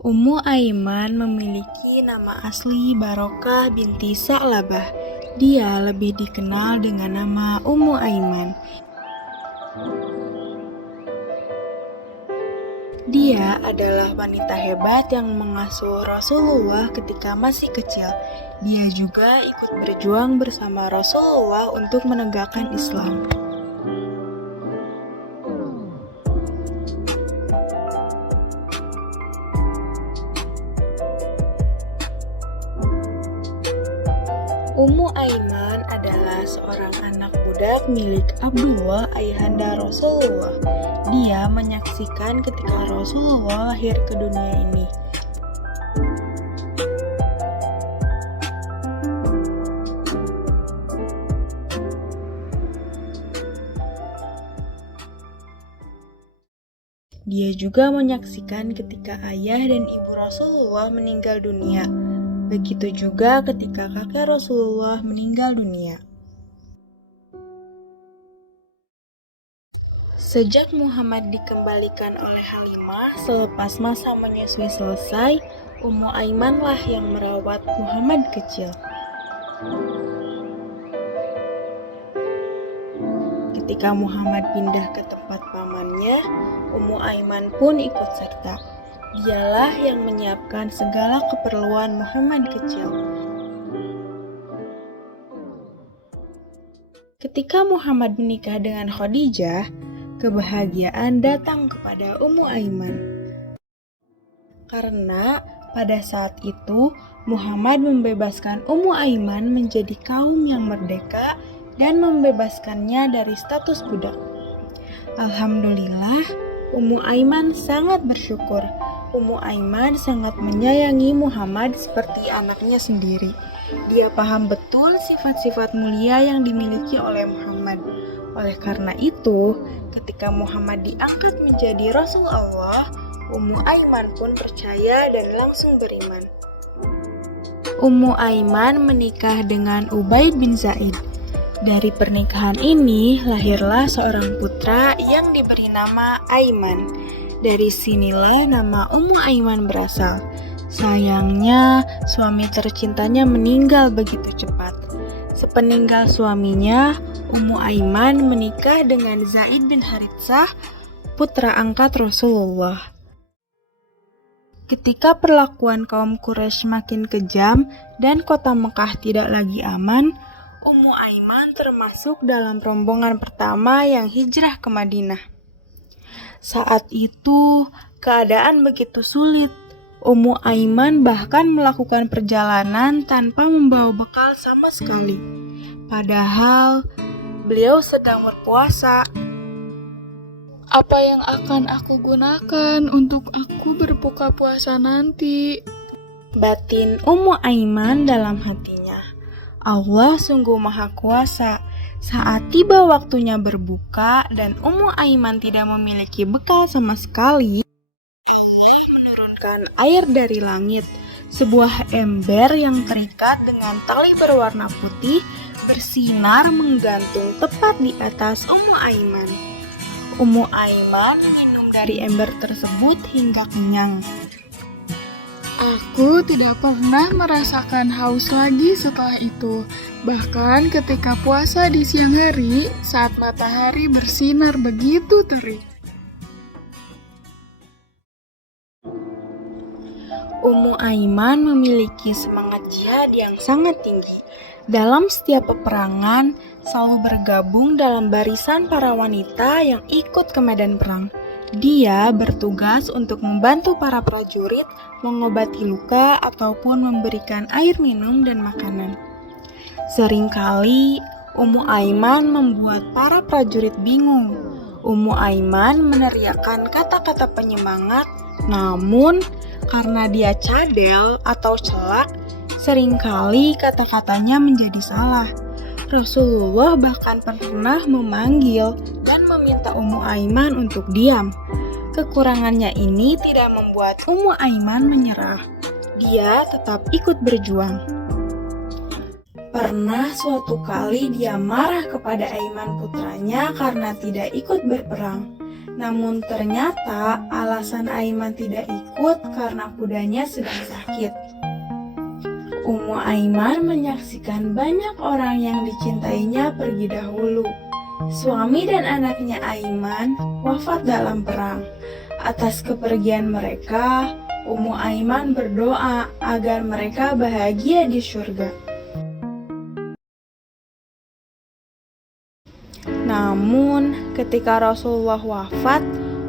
Ummu Aiman memiliki nama asli Barokah binti Sa'labah. Dia lebih dikenal dengan nama Ummu Aiman. Dia adalah wanita hebat yang mengasuh Rasulullah ketika masih kecil. Dia juga ikut berjuang bersama Rasulullah untuk menegakkan Islam. Ummu Aiman adalah seorang anak budak milik Abdullah, ayahanda Rasulullah. Dia menyaksikan ketika Rasulullah lahir ke dunia ini. Dia juga menyaksikan ketika ayah dan ibu Rasulullah meninggal dunia. Begitu juga ketika kakek Rasulullah meninggal dunia. Sejak Muhammad dikembalikan oleh Halimah selepas masa menyusui selesai, Ummu Aiman lah yang merawat Muhammad kecil. Ketika Muhammad pindah ke tempat pamannya, Ummu Aiman pun ikut serta. Dialah yang menyiapkan segala keperluan Muhammad kecil. Ketika Muhammad menikah dengan Khadijah, kebahagiaan datang kepada Ummu Aiman. Karena pada saat itu Muhammad membebaskan Ummu Aiman menjadi kaum yang merdeka dan membebaskannya dari status budak. Alhamdulillah, Ummu Aiman sangat bersyukur. Ummu Aiman sangat menyayangi Muhammad seperti anaknya sendiri. Dia paham betul sifat-sifat mulia yang dimiliki oleh Muhammad. Oleh karena itu, ketika Muhammad diangkat menjadi Rasul Allah, Ummu Aiman pun percaya dan langsung beriman. Ummu Aiman menikah dengan Ubaid bin Zaid. Dari pernikahan ini lahirlah seorang putra yang diberi nama Aiman. Dari sinilah nama Ummu Aiman berasal. Sayangnya, suami tercintanya meninggal begitu cepat. Sepeninggal suaminya, Ummu Aiman menikah dengan Zaid bin Haritsah, putra angkat Rasulullah. Ketika perlakuan kaum Quraisy makin kejam dan kota Mekah tidak lagi aman, Ummu Aiman termasuk dalam rombongan pertama yang hijrah ke Madinah. Saat itu, keadaan begitu sulit. Ummu Aiman bahkan melakukan perjalanan tanpa membawa bekal sama sekali. Padahal, beliau sedang berpuasa. Apa yang akan aku gunakan untuk aku berbuka puasa nanti? Batin Ummu Aiman dalam hatinya. Allah sungguh maha kuasa. Saat tiba waktunya berbuka dan Ummu Aiman tidak memiliki bekal sama sekali, Allah menurunkan air dari langit. Sebuah ember yang terikat dengan tali berwarna putih bersinar menggantung tepat di atas Ummu Aiman. Ummu Aiman minum dari ember tersebut hingga kenyang. Aku tidak pernah merasakan haus lagi setelah itu. Bahkan ketika puasa di siang hari, saat matahari bersinar begitu terik. Ummu Aiman memiliki semangat jihad yang sangat tinggi. Dalam setiap peperangan, selalu bergabung dalam barisan para wanita yang ikut ke medan perang. Dia bertugas untuk membantu para prajurit mengobati luka ataupun memberikan air minum dan makanan. Seringkali, Ummu Aiman membuat para prajurit bingung. Ummu Aiman meneriakkan kata-kata penyemangat, namun karena dia cadel atau celak, seringkali kata-katanya menjadi salah. Rasulullah bahkan pernah memanggil dan meminta Ummu Aiman untuk diam. Kekurangannya ini tidak membuat Ummu Aiman menyerah. Dia tetap ikut berjuang. Pernah suatu kali dia marah kepada Aiman putranya karena tidak ikut berperang. Namun ternyata alasan Aiman tidak ikut karena kudanya sedang sakit. Ummu Aiman menyaksikan banyak orang yang dicintainya pergi dahulu. Suami dan anaknya Aiman wafat dalam perang. Atas kepergian mereka, Ummu Aiman berdoa agar mereka bahagia di surga. Namun, ketika Rasulullah wafat,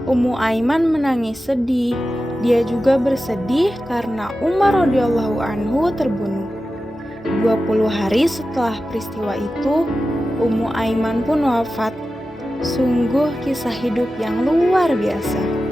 Ummu Aiman menangis sedih. Dia juga bersedih karena Umar radhiyallahu anhu terbunuh. 20 hari setelah peristiwa itu, Ummu Aiman pun wafat. Sungguh kisah hidup yang luar biasa.